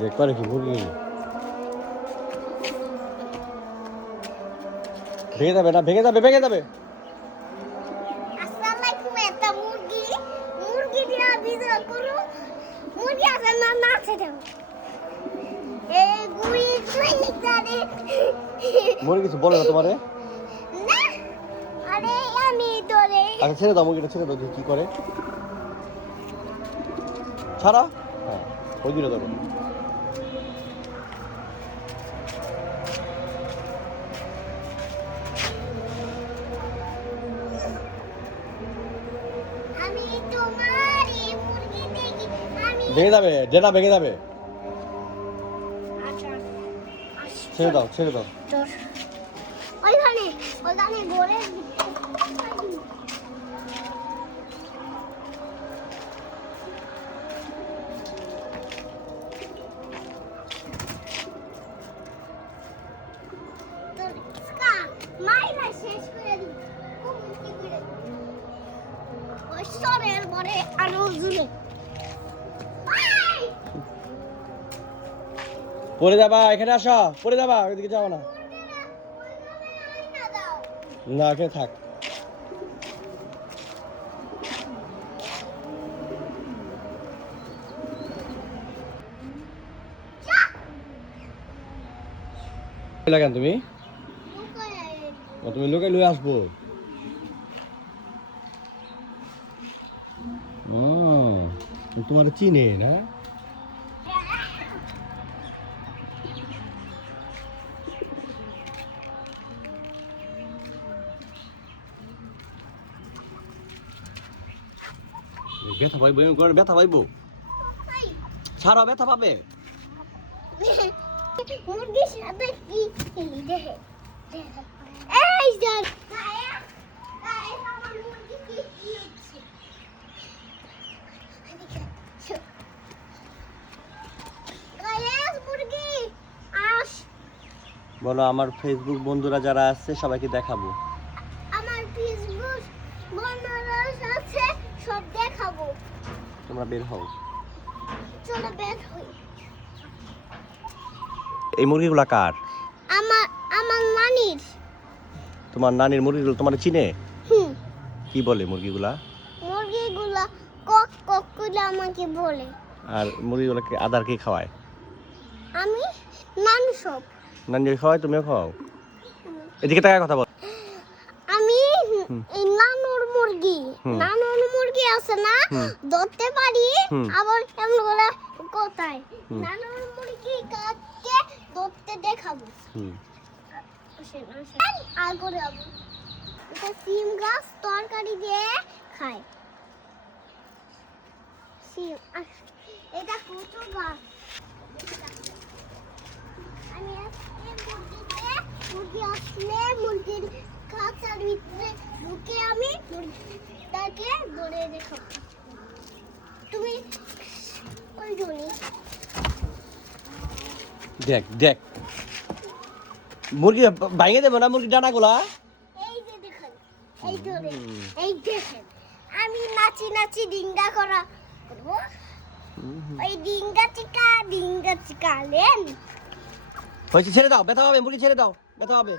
দেখ করে কি মুরগি ভেঙে যাবে না, ভেঙে যাবে, ভেঙে যাবে। আসসালামু আলাইকুম। একটা মুরগি মুরগি দিয়া ভিডিও করো। মুরগি আছে না নাচে দাও। এই গুই তুই জানে মুরগি কিছু বলে না তোমারে? না, আরে আমি ধরে আচ্ছা ছেড়ে দাও, মুরগিটা ছেড়ে দাও, দেখি কি করে। ছাড়া, হ্যাঁ ওই দিকে ধরো। আমি তোমার এই মুরগি দেখি আমি ভেঙে যাবে, ডেটা ভেঙে যাবে। আচ্ছা ছেড়ে দাও, ছেড়ে দাও। তোর ওইখানে ওইখানে ঘরে তোর ইসকা মাইরা শেষ করে দিই। খুব মুক্তি করে ওই সরের পরে আরো জুড়ে পড়ে যাবা, এখানে আসো, পড়ে যাবা, ওইদিকে যাও না। না এখানে থাক। লাগান তুমি, তুমি লোকে লয়ে আসবো। তোমার চিনে না? ব্যথা পাইবো, ব্যথা পাইবো, ছাড়া ব্যথা পাবে। মুরগির সাথে কি খেলি দেখে এই যার আমার মুরগি কি হচ্ছে গায়েস মুরগি আস বলো আমার ফেসবুক বন্ধুরা যারা আছে সবাইকে দেখাবো। আমার ফেসবুক বন্ধুরা আছে সব দেখাবো। তোমরা বের হও, চলো বের হই। এই মুরগিগুলা কার? আমার আমার নানির। তোমার নানির মুরগিগুলো তোমার চিনে? হুম, কি বলে মুরগিগুলা? মুরগিগুলা কক কক করে আমাকে বলে। আর মুরগিগুলোকে আদার কি খাওয়ায়? আমি নানু সব। নানি খাওয়ায়, তুমিও খাওয়াও? এদিকে তাকায় কথা বল। আমি এই নানুর মুরগি আছে না, ধরতে পারি। আবার এমন করে কোথায় নানুর মুরগি কাটকে ধরতে দেখাবো। আর করে যাবো। এটা সিম গাছ তরকারি দিয়ে খায়। সিম এটা কত গাছ। আমি আজকে মুরগি আসলে মুরগির কাঁচার ভিতরে ঢুকে আমি মুরগিটাকে ধরে রেখো। তুমি ওই জন্য দেখ দেখ, মুরগি ভাঙে দেবো না মুরগি ডানাগুলা। এই যে দেখেন, এই ধরে এই দেখেন আমি নাচি নাচি ডিঙ্গা করা করবো। ওই ডিঙ্গা চিকা লেন হয়েছে, ছেড়ে দাও, ব্যথা হবে, মুরগি ছেড়ে দাও, ব্যথা হবে।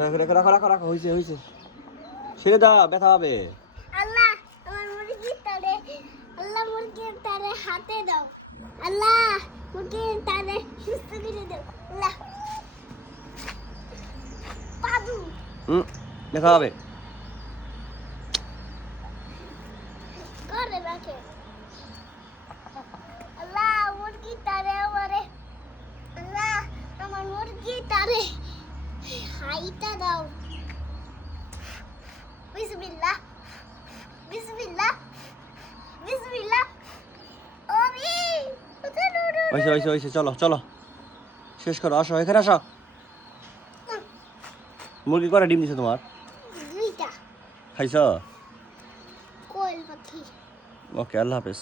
রাখো রাখো রাখো রাখো রাখো, হয়েছে হয়েছে, ছেড়ে দাও, ব্যথা হবে। আল্লাহ আমার মুরগির তারে, আল্লাহ মুরগির তারে হাতে দাও। আল্লাহ মুরগির তারে সুস্থ করে দাও। আল্লাহ পাদু ব্যথা হবে। করে রাখে। আল্লাহ মুরগি তারে আমারে, আল্লাহ আমার মুরগি তারে হাইটা দাও। বিসমিল্লাহ বিসমিল্লাহ বিসমিল্লাহ। ওবি হয়েছে হয়েছে হয়েছে, চলো চলো শেষ করো, আসো এখানে আসো। মুরগি কটা ডিম দিছে তোমার? দুইটা খাইছো? কোয়েল পাখি। ওকে, আল্লাহ হাফেজ।